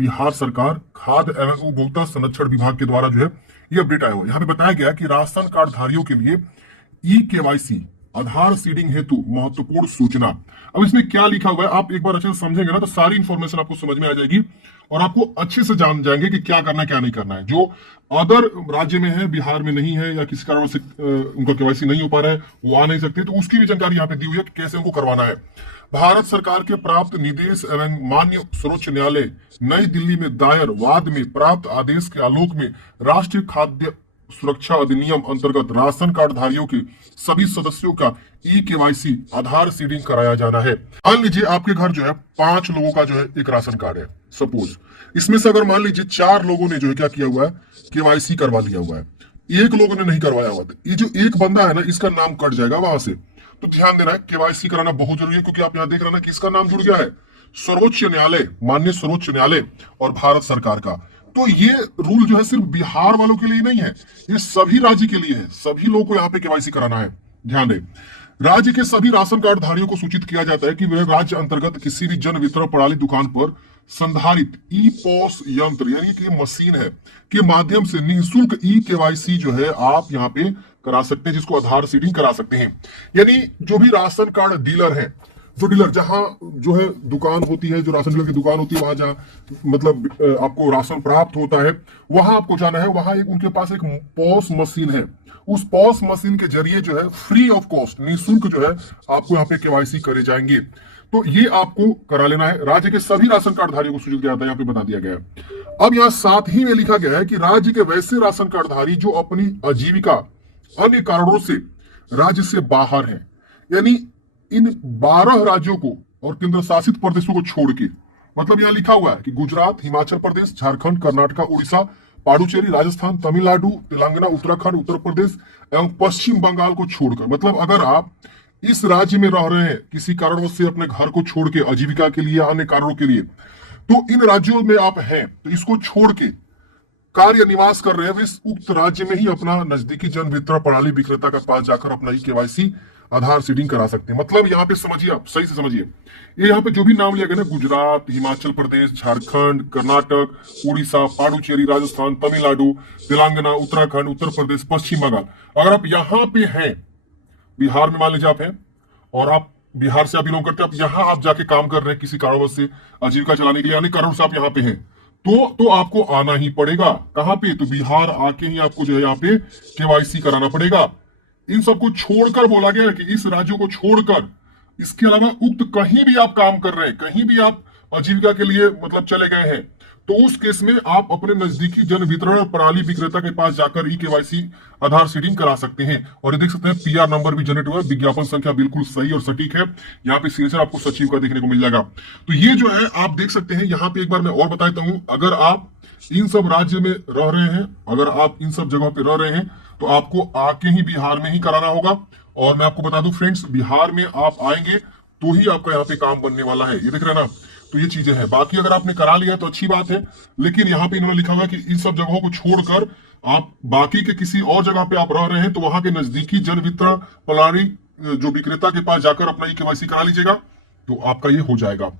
बिहार सरकार खाद्य एवं उपभोक्ता संरक्षण विभाग के द्वारा जो है ये अपडेट आया हुआ है। यहाँ पे बताया गया कि राशन कार्ड धारियों के लिए केवाईसी आधार सीडिंग हेतु महत्वपूर्ण सूचना। अब इसमें क्या लिखा हुआ है आप एक बार अच्छे से समझेंगे ना तो सारी इंफॉर्मेशन आपको समझ में आ जाएगी और आपको अच्छे से जान जाएंगे कि क्या करना है क्या नहीं करना है। जो अदर राज्य में है, बिहार में नहीं है या किसी कारण से उनका केवाईसी नहीं हो पा रहा है, वो आ नहीं सकते, तो उसकी भी जानकारी यहाँ पे दी हुई है कि कैसे उनको करवाना है। भारत सरकार के प्राप्त निर्देश एवं मान्य सर्वोच्च न्यायालय नई दिल्ली में दायर वाद में प्राप्त आदेश के आलोक में राष्ट्रीय खाद्य सुरक्षा अधिनियम अंतर्गत राशन कार्ड धारियों के सभी सदस्यों का केवाईसी आधार सीडिंग कराया जाना है। मान लीजिए आपके घर जो है 5 लोगों का जो है एक राशन कार्ड है, सपोज इसमें से अगर मान लीजिए 4 लोगों ने जो है क्या किया हुआ है, केवाईसी करवा लिया हुआ है, एक लोगों ने नहीं करवाया हुआ, ये जो एक बंदा है ना इसका नाम कट जाएगा वहां से। तो ध्यान देना है, केवाईसी कराना बहुत जरूरी है, क्योंकि आप यहाँ देख रहे हैं ना किसका नाम जुड़ गया है, सर्वोच्च न्यायालय, माननीय सर्वोच्च न्यायालय और भारत सरकार का। तो ये रूल जो है सिर्फ बिहार वालों के लिए नहीं है, ये सभी राज्य के लिए है, सभी लोगों को यहाँ पे केवाईसी कराना है। ध्यान दें, राज्य के सभी राशन कार्ड धारियों को सूचित किया जाता है कि वह राज्य अंतर्गत किसी भी जन वितरण प्रणाली दुकान पर संधारित ई-पॉस यंत्र यानी कि मशीन है के माध्यम से निःशुल्क केवाईसी जो है आप यहाँ पे करा सकते हैं, जिसको आधार सीडिंग करा सकते हैं। यानी जो भी राशन कार्ड डीलर है, जो डीलर जहां जो है दुकान होती है, जो राशन डीलर की दुकान होती है, वहां जहां मतलब आपको राशन प्राप्त होता है, वहां आपको जाना है। वहां एक उनके पास एक पॉस मशीन है, उस पॉस मशीन के जरिए जो है फ्री ऑफ कॉस्ट, निःशुल्क जो है आपको यहाँ पे केवाईसी करे जाएंगे। तो ये आपको करा लेना है। राज्य के सभी राशन कार्ड धारियों को सूचित किया जाता है, यहाँ पे बता दिया गया है। अब यहाँ साथ ही में लिखा गया है कि राज्य के वैसे राशन कार्ड धारी जो अपनी आजीविका अन्य कारणों से राज्य से बाहर है, यानी इन 12 राज्यों को और केंद्र शासित प्रदेशों को छोड़ के, मतलब यहाँ लिखा हुआ है कि गुजरात, हिमाचल प्रदेश, झारखंड, कर्नाटक, उड़ीसा, पाडुचेरी, राजस्थान, तमिलनाडु, तेलंगाना, उत्तराखंड, उत्तर प्रदेश एवं पश्चिम बंगाल को छोड़कर, मतलब अगर आप इस राज्य में रह रहे हैं किसी कारणवश से अपने घर को छोड़ के आजीविका के लिए, अन्य कारणों के लिए, तो इन राज्यों में आप हैं, तो इसको छोड़ के कार्य निवास कर रहे हैं, इस उक्त राज्य में ही अपना नजदीकी जन वितरण प्रणाली विक्रेता के पास जाकर अपना केवाईसी आधार सीडिंग करा सकते हैं। मतलब यहाँ पे समझिए, आप सही से समझिए, ये यहाँ पे जो भी नाम लिया गया ना, गुजरात, हिमाचल प्रदेश, झारखंड, कर्नाटक, उड़ीसा, पाडुचेरी, राजस्थान, तमिलनाडु, तेलंगाना, उत्तराखंड, उत्तर प्रदेश, पश्चिम बंगाल, अगर आप यहाँ पे हैं, बिहार में मान लीजिए आप हैं और आप बिहार से आप बिलोंग करते हैं, आप यहाँ आप जाके काम कर रहे हैं किसी कारणवश से आजीविका चलाने के लिए, अनेक कारणों से आप यहाँ पे हैं, तो आपको आना ही पड़ेगा। कहाँ पे? तो बिहार आके ही आपको जो है यहाँ पे केवाईसी कराना पड़ेगा। इन सबको छोड़कर बोला गया है कि इस राज्यों को छोड़कर, इसके अलावा उक्त कहीं भी आप काम कर रहे हैं, कहीं भी आप आजीविका के लिए मतलब चले गए हैं, तो उस केस में आप अपने नजदीकी जन वितरण प्रणाली विक्रेता के पास जाकर केवाईसी आधार सीडिंग करा सकते हैं। और ये देख सकते हैं पीआर नंबर भी जनरेट हुआ है, विज्ञापन संख्या बिल्कुल सही और सटीक है। यहाँ पे सिग्नेचर आपको सचिव का देखने को मिल जाएगा। तो ये जो है आप देख सकते हैं। यहाँ पे एक बार मैं और बता देता हूँ, अगर आप इन सब राज्य में रह रहे हैं, अगर आप इन सब जगहों पे रह रहे हैं, तो आपको आके ही बिहार में ही कराना होगा। और मैं आपको बता दूं फ्रेंड्स, बिहार में आप आएंगे तो ही आपका यहाँ पे काम बनने वाला है। ये देख रहे हैं ना, तो ये चीजें हैं। बाकी अगर आपने करा लिया तो अच्छी बात है, लेकिन यहाँ पे इन्होंने लिखा हुआ कि इन सब जगहों को छोड़कर आप बाकी के किसी और जगह पे आप रह रहे हैं, तो वहां के नजदीकी जन वितरण प्रणाली जो विक्रेता के पास जाकर अपना केवाईसी करा लीजिएगा, तो आपका ये हो जाएगा।